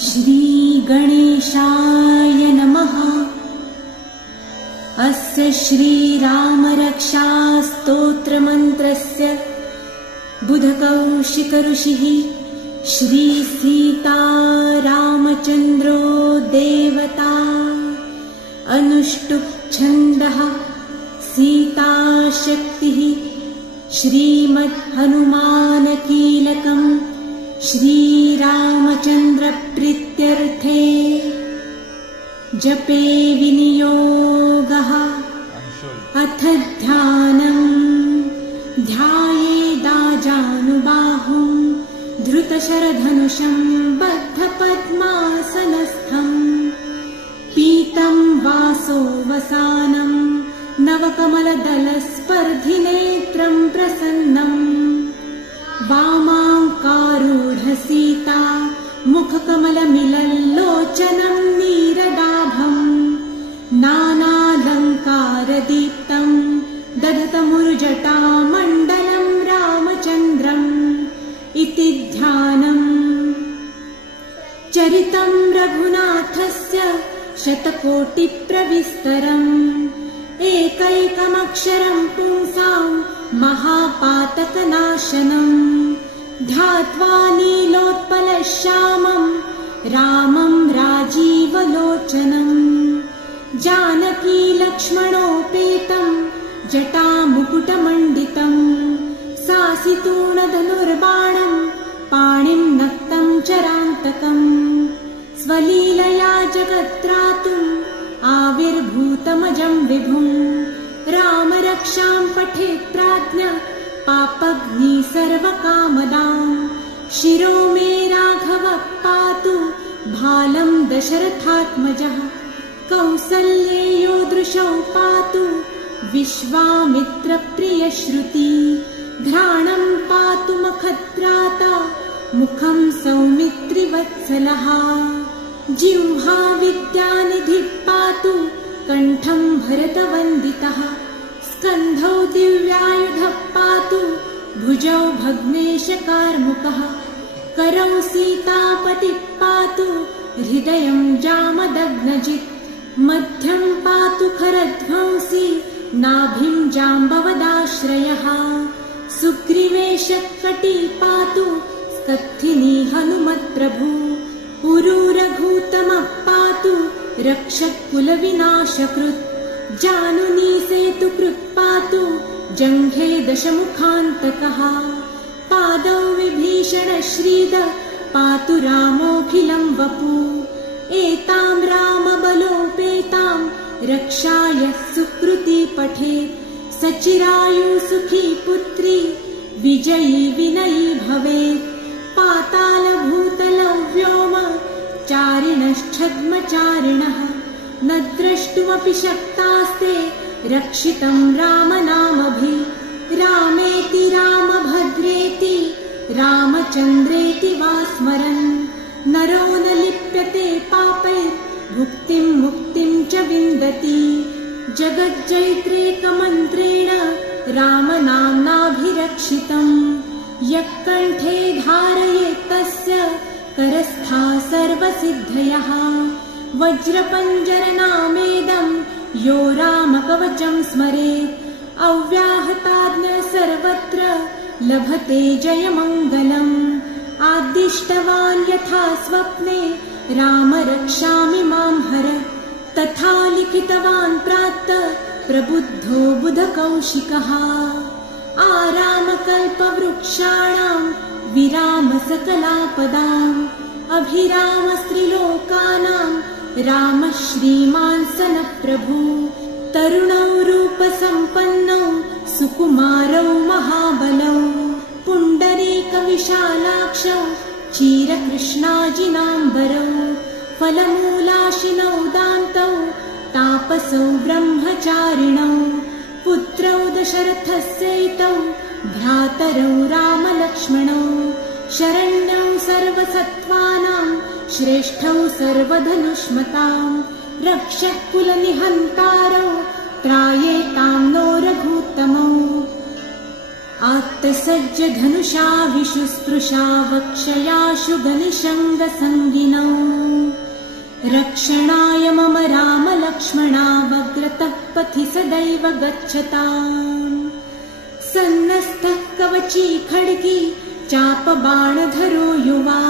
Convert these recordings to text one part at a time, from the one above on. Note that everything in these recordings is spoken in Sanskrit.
श्रीगणेशाय नमः। अस्य श्रीरामरक्षास्तोत्रमन्त्रस्य बुधकौशिकऋषिः श्रीसीतारामचन्द्रो देवता। अनुष्टुप् छन्दः सीताशक्तिः श्रीमद्हनुमानकीलकम् श्रीरामचन्द्रप्रीत्यर्थे जपे विनियोगः अथ ध्यानम् ध्यायेदाजानुबाहुं धृतशरधनुषं बद्धपद्मासनस्थम् पीतं वासोवसानं नवकमलदलस्पर्धिनेत्रं प्रसन्नं वामाङ्कारूढसीता मुखकमलमिलल्लोचनं नीरदाभम् नानालङ्कारदीप्तं दधतमुरुजटामण्डलं रामचन्द्रम् इति ध्यानम् चरितं रघुनाथस्य शतकोटिप्रविस्तरम् एकैकमक्षरं पुंसां महापातकनाशनम् ध्यात्वा नीलोत्पलश्यामं रामं राजीवलोचनम् जानकी लक्ष्मणोपेतं जटामुकुटमण्डितं सासितूणधनुर्बाणं पाणिं नक्तं चरान्तकम् स्वलीलया जगत्त्रातुम् आविर्भूतमजं विभुम् रामरक्षां पठेत् प्राज्ञ पापग्नि सर्वकामदाम् शिरो मे राघवः पातु भालं दशरथात्मजः कौसल्येयो दृशौ पातु विश्वामित्रप्रियश्रुती घ्राणं पातु मखत्राता मुखं सौमित्रिवत्सलः जिह्वा विद्यानिधिः पातु कण्ठं भरतवन्दितः स्कन्धौ दिव्यायुधः पातु भुजौ भग्नेशकार्मुकः करौ सीतापतिः पातु हृदयं जामदग्नजित् मध्यं पातु खरध्वंसी नाभिं जाम्बवदाश्रयः सुग्रीवेशः कटी पातु स्कत्थिनी हनुमत्प्रभु उरुरघूतमः पातु रक्षकुलविनाशकृत् जानुनी सेतुकृत् पातु जङ्घे दशमुखान्तकः पादौ विभीषणश्रीद पातु रामोऽखिलं वपु एतां रामबलोपेतां रक्षाय सुकृती पठेत् सचिरायु सुखी पुत्री विजयी विनयी भवेत् पातालभूतलं व्योम चारिणश्छद्मचारिणः न द्रष्टुमपि शक्तास्ते रक्षितं रामनामभिः रामेति रामभद्रेति रामचन्द्रेति वा स्मरन् नरो न लिप्यते पापैर्भुक्तिं मुक्तिं च विन्दति जगज्जैत्रेकमन्त्रेण रामनाम्नाभिरक्षितम् यः कण्ठे धारयेत् तस्य करस्था सर्वसिद्धयः वज्रपञ्जरनामेदं यो रामकवचं स्मरेत् अव्याहताज्ञ सर्वत्र लभते जयमङ्गलम् आदिष्टवान् यथा स्वप्ने राम रक्षामि मां हर तथा लिखितवान् प्राप्त प्रबुद्धो बुधकौशिकः आरामकल्पवृक्षाणां विरामसकलापदाम् अभिरामस्त्रिलोकानां रामः श्रीमान् सनप्रभु तरुणौ रूपसम्पन्नौ सुकुमारौ महाबलौ पुण्डरीकविशालाक्षौ चीरकृष्णाजिनाम्बरौ फलमूलाशिनौ दान्तौ तापसौ ब्रह्मचारिणौ पुत्रौ दशरथस्यैतौ भ्रातरौ रामलक्ष्मणौ शरण्यौ सर्वसत्त्वानां श्रेष्ठौ सर्वधनुष्मतां रक्षकुलनिहन्तारौ त्रायेतां नो रघुत्तमौ आत्तसज्जधनुषा विशुस्पृशा वक्षयाशु गनिशङ्गसङ्गिनौ रक्षणाय मम रामलक्ष्मणावग्रतः पथि सदैव गच्छताम् सन्नस्तः कवची खड्गी चापबाणधरो युवा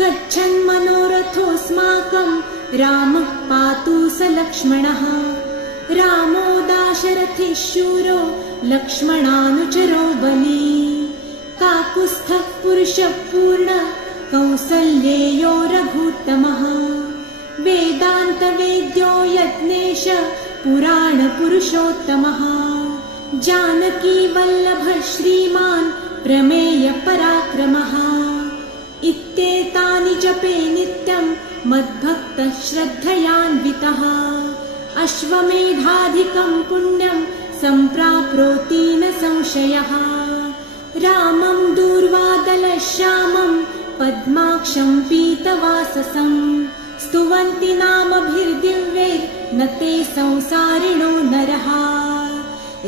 गच्छन् मनोरथोऽस्माकं रामः पातु स लक्ष्मणः रामो दाशरथिः शूरो लक्ष्मणानुचरो बली। काकुत्स्थः पुरुषः पूर्ण कौसल्येयो रघुत्तमः। वेदान्तवेद्यो यज्ञेश पुराणपुरुषोत्तमः। जानकी वल्लभः श्रीमान् प्रमेय पराक्रमः। इत्येतानि जपे नित्यं मद्भक्तः श्रद्धयान्वितः। अश्वमेधाधिकं पुण्यं सम्प्राप्नोति न संशयः। रामं दूर्वादलश्यामं पद्माक्षं पीतवाससं स्तुवन्ति नामभिर्दिव्यैर्न ते संसारिणो नरः।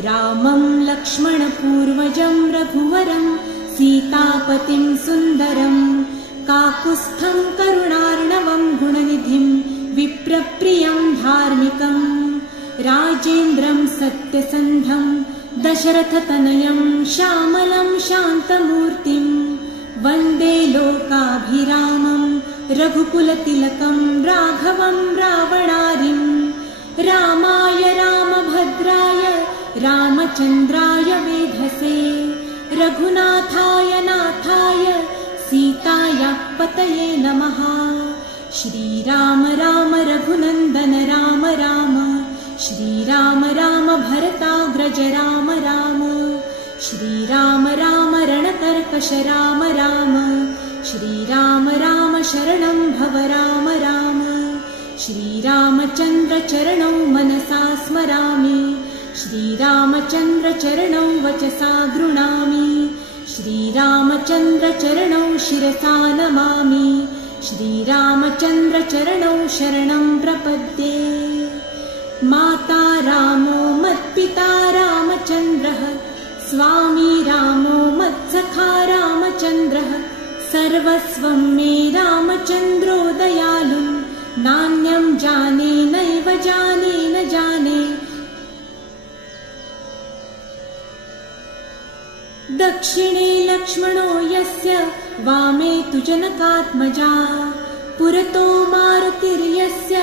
रामं लक्ष्मणपूर्वजं रघुवरं सीतापतिं सुन्दरं काकुत्स्थं करुणार्णवं गुणनिधिं विप्रप्रियं धार्मिकं राजेन्द्रं सत्यसन्धं दशरथतनयं श्यामलं शान्तमूर्तिं वन्दे लोकाभिरामं रघुकुलतिलकं राघवं रावणारिं। रामाय रामभद्राय रामचन्द्राय वेधसे रघुनाथाय नाथाय सीतायाः पतये नमः। श्रीराम राम रघुनन्दन राम राम श्रीराम राम भरताग्रज राम राम श्रीराम राम रणकर्कश राम राम श्रीराम राम शरणं भव राम राम। श्रीरामचन्द्र चरणौ मनसा स्मरामि श्रीरामचन्द्र चरणौ वचसा गृह्णामि श्रीरामचन्द्र चरणौ शिरसा नमामि श्रीरामचन्द्र चरणौ शरणं प्रपद्ये। माता रामो मत्पिता रामचन्द्रः स्वामी रामो मत्सखा रामचन्द्रः सर्वस्वं मे रामचन्द्रो दयालुं नान्यं जाने नैव जाने न जाने। दक्षिणे लक्ष्मणो यस्य वामे तु जनकात्मजा पुरतो मारुतिर्यस्य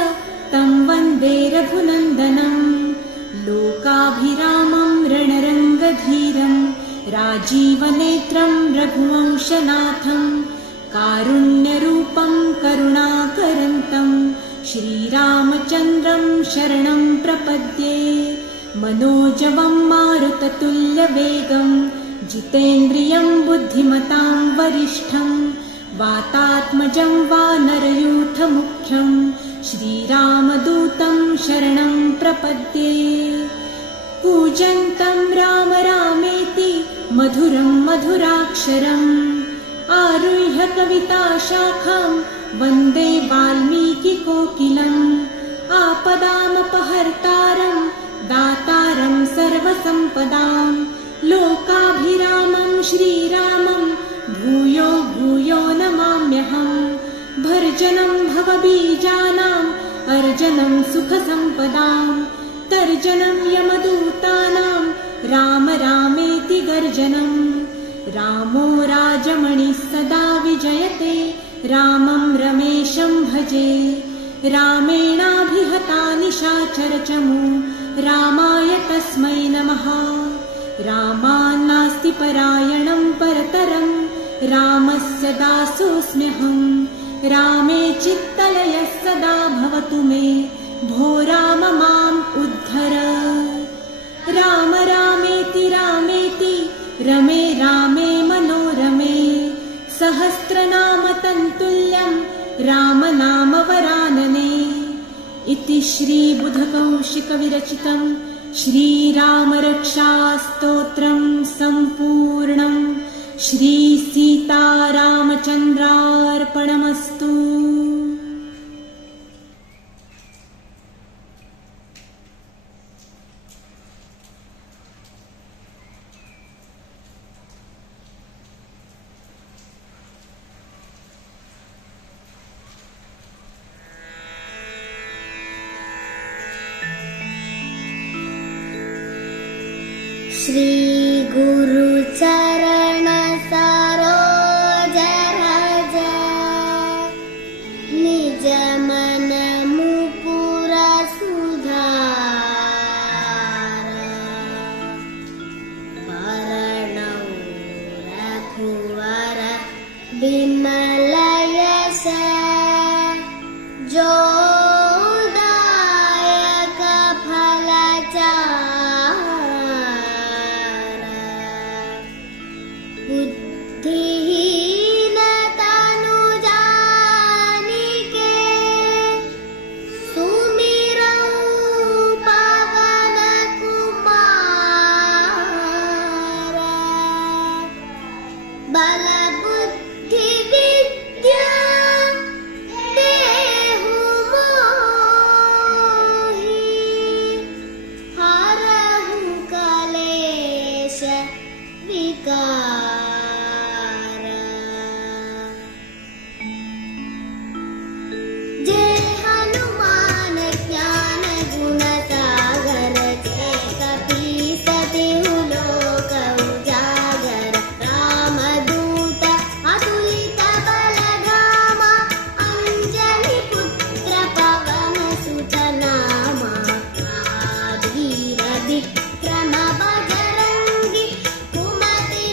तं वन्दे रघुनन्दनं। लोकाभिरामं रणरङ्गधीरं राजीवनेत्रं रघुवंशनाथं कारुण्यरूपं करुणाकरन्तं श्रीरामचन्द्रं शरणं प्रपद्ये। मनोजवं मारुततुल्यवेगं जितेन्द्रियं बुद्धिमतां वरिष्ठं वातात्मजं वानरयूथमुख्यं श्रीरामदूतं शरणं प्रपद्ये। कूजन्तं राम रामेति मधुरं मधुराक्षरम् आरुह्य कविताशाखां वन्दे वाल्मीकिकोकिलम्। आपदामपहर्तारं दातारं सर्वसम्पदां लोकाभिरामं श्रीरामं भूयो भूयो नमाम्यहम्। भर्जनं भवबीजानाम् अर्जनं सुखसम्पदां तर्जनं यमदूतानां राम रामेति गर्जनम्। रामो राजमणिः सदा विजयते रामं रमेशं भजे। रामेणाभिहता निशाचरचमू रामाय तस्मै नमः। रामान्नास्ति परायणं परतरं रामस्य दासोऽस्म्यहम्। रामे चित्तलयः सदा भवतु मे भो राम माम् उद्धर। राम रामेति रामेति रमे रामे मनोरमे सहस्रनाम तन्तुल्यं राम नाम वरानने। इति श्रीबुधकौशिकविरचितं श्रीरामरक्षास्तोत्रं सम्पूर्णं। श्रीसीतारामचन्द्रार्पणमस्तु। श्री गुरुचरण सरोज रज निज मन मुकुर सुधार। विमलयश जोदायक फलचार बुद्धिहीन तनु जानिके सुमिरौ पवन कुमार बल बुद्धि विद्या देहु मोहि हरहु कलेश विकार जय हनुमान ज्ञान गुण सागर जय कपीस तिहु लोक उजागर रामदूत अतुलित बलधामा अंजनी पुत्र पवन सुत नामा महावीर विक्रम बजरंगी कुमति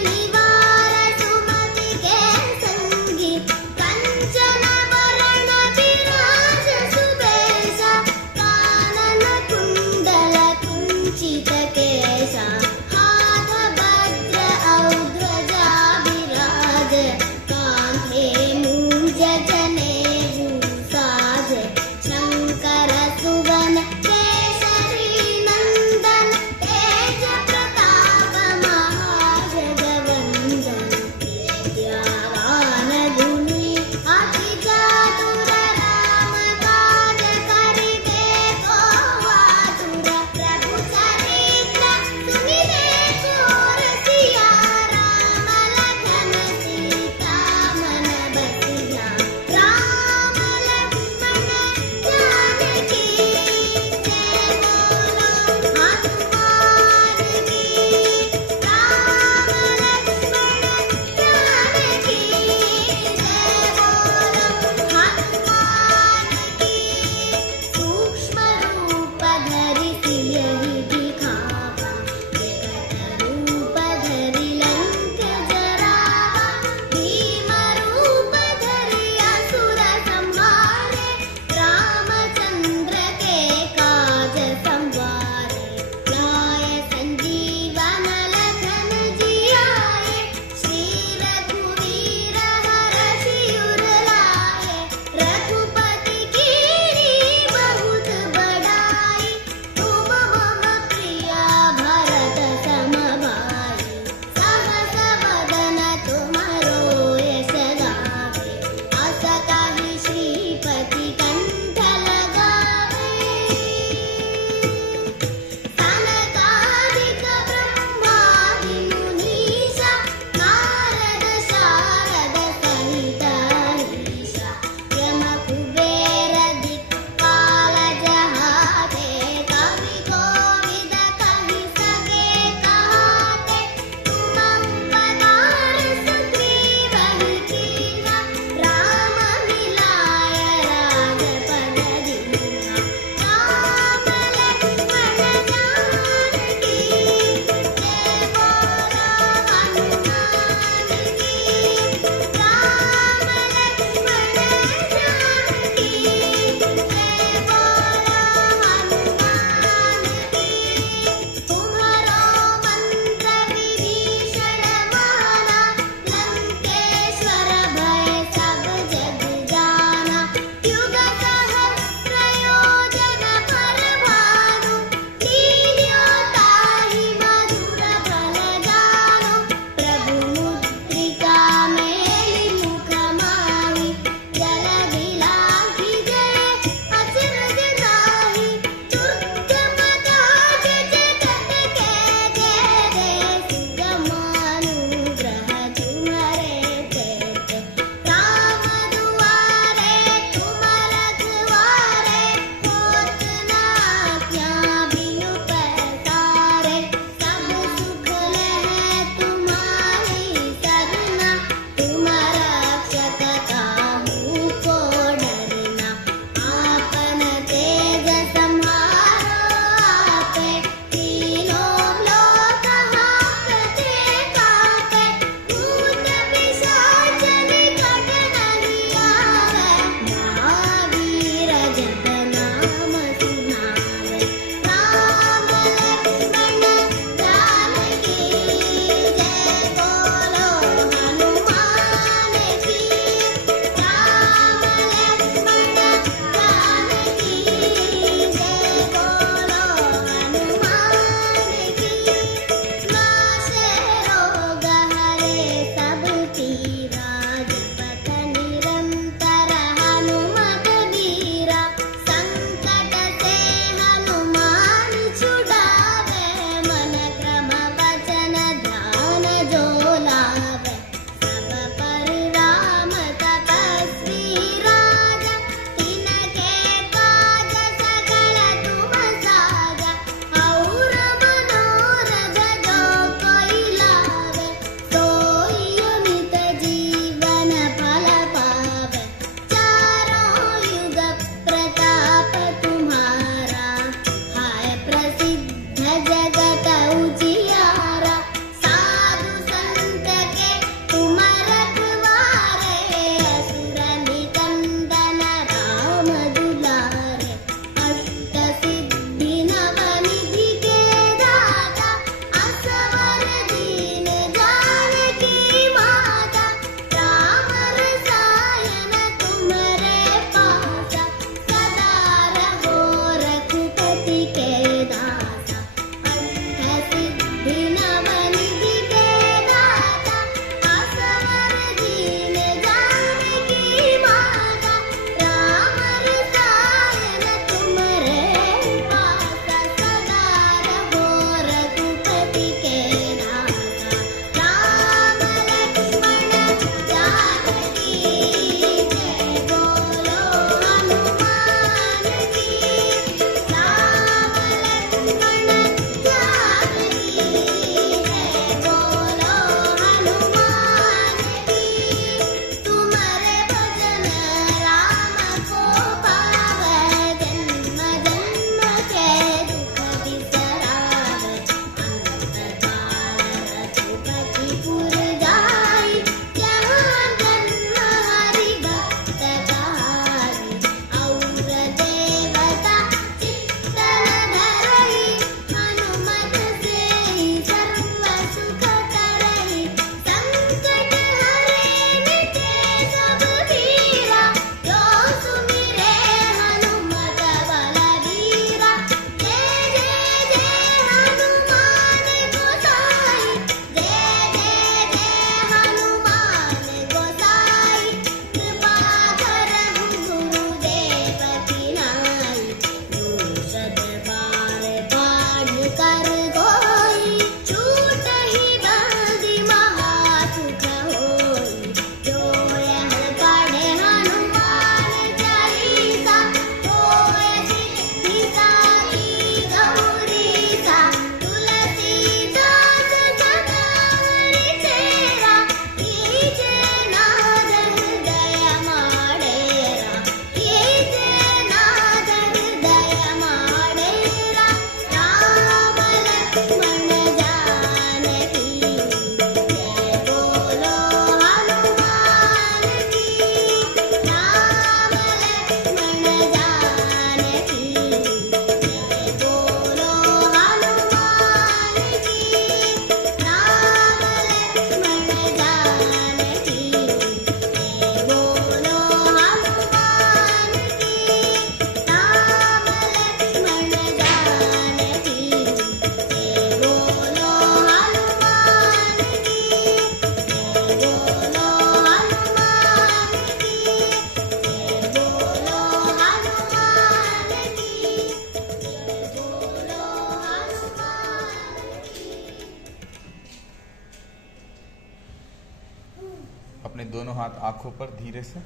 दोनों हाथ आंखों पर धीरे से।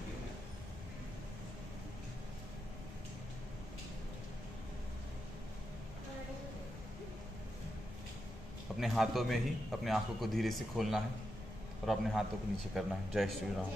अपने हाथों में ही अपने आंखों को धीरे से खोलना है और अपने हाथों को नीचे करना है। जय श्री राम।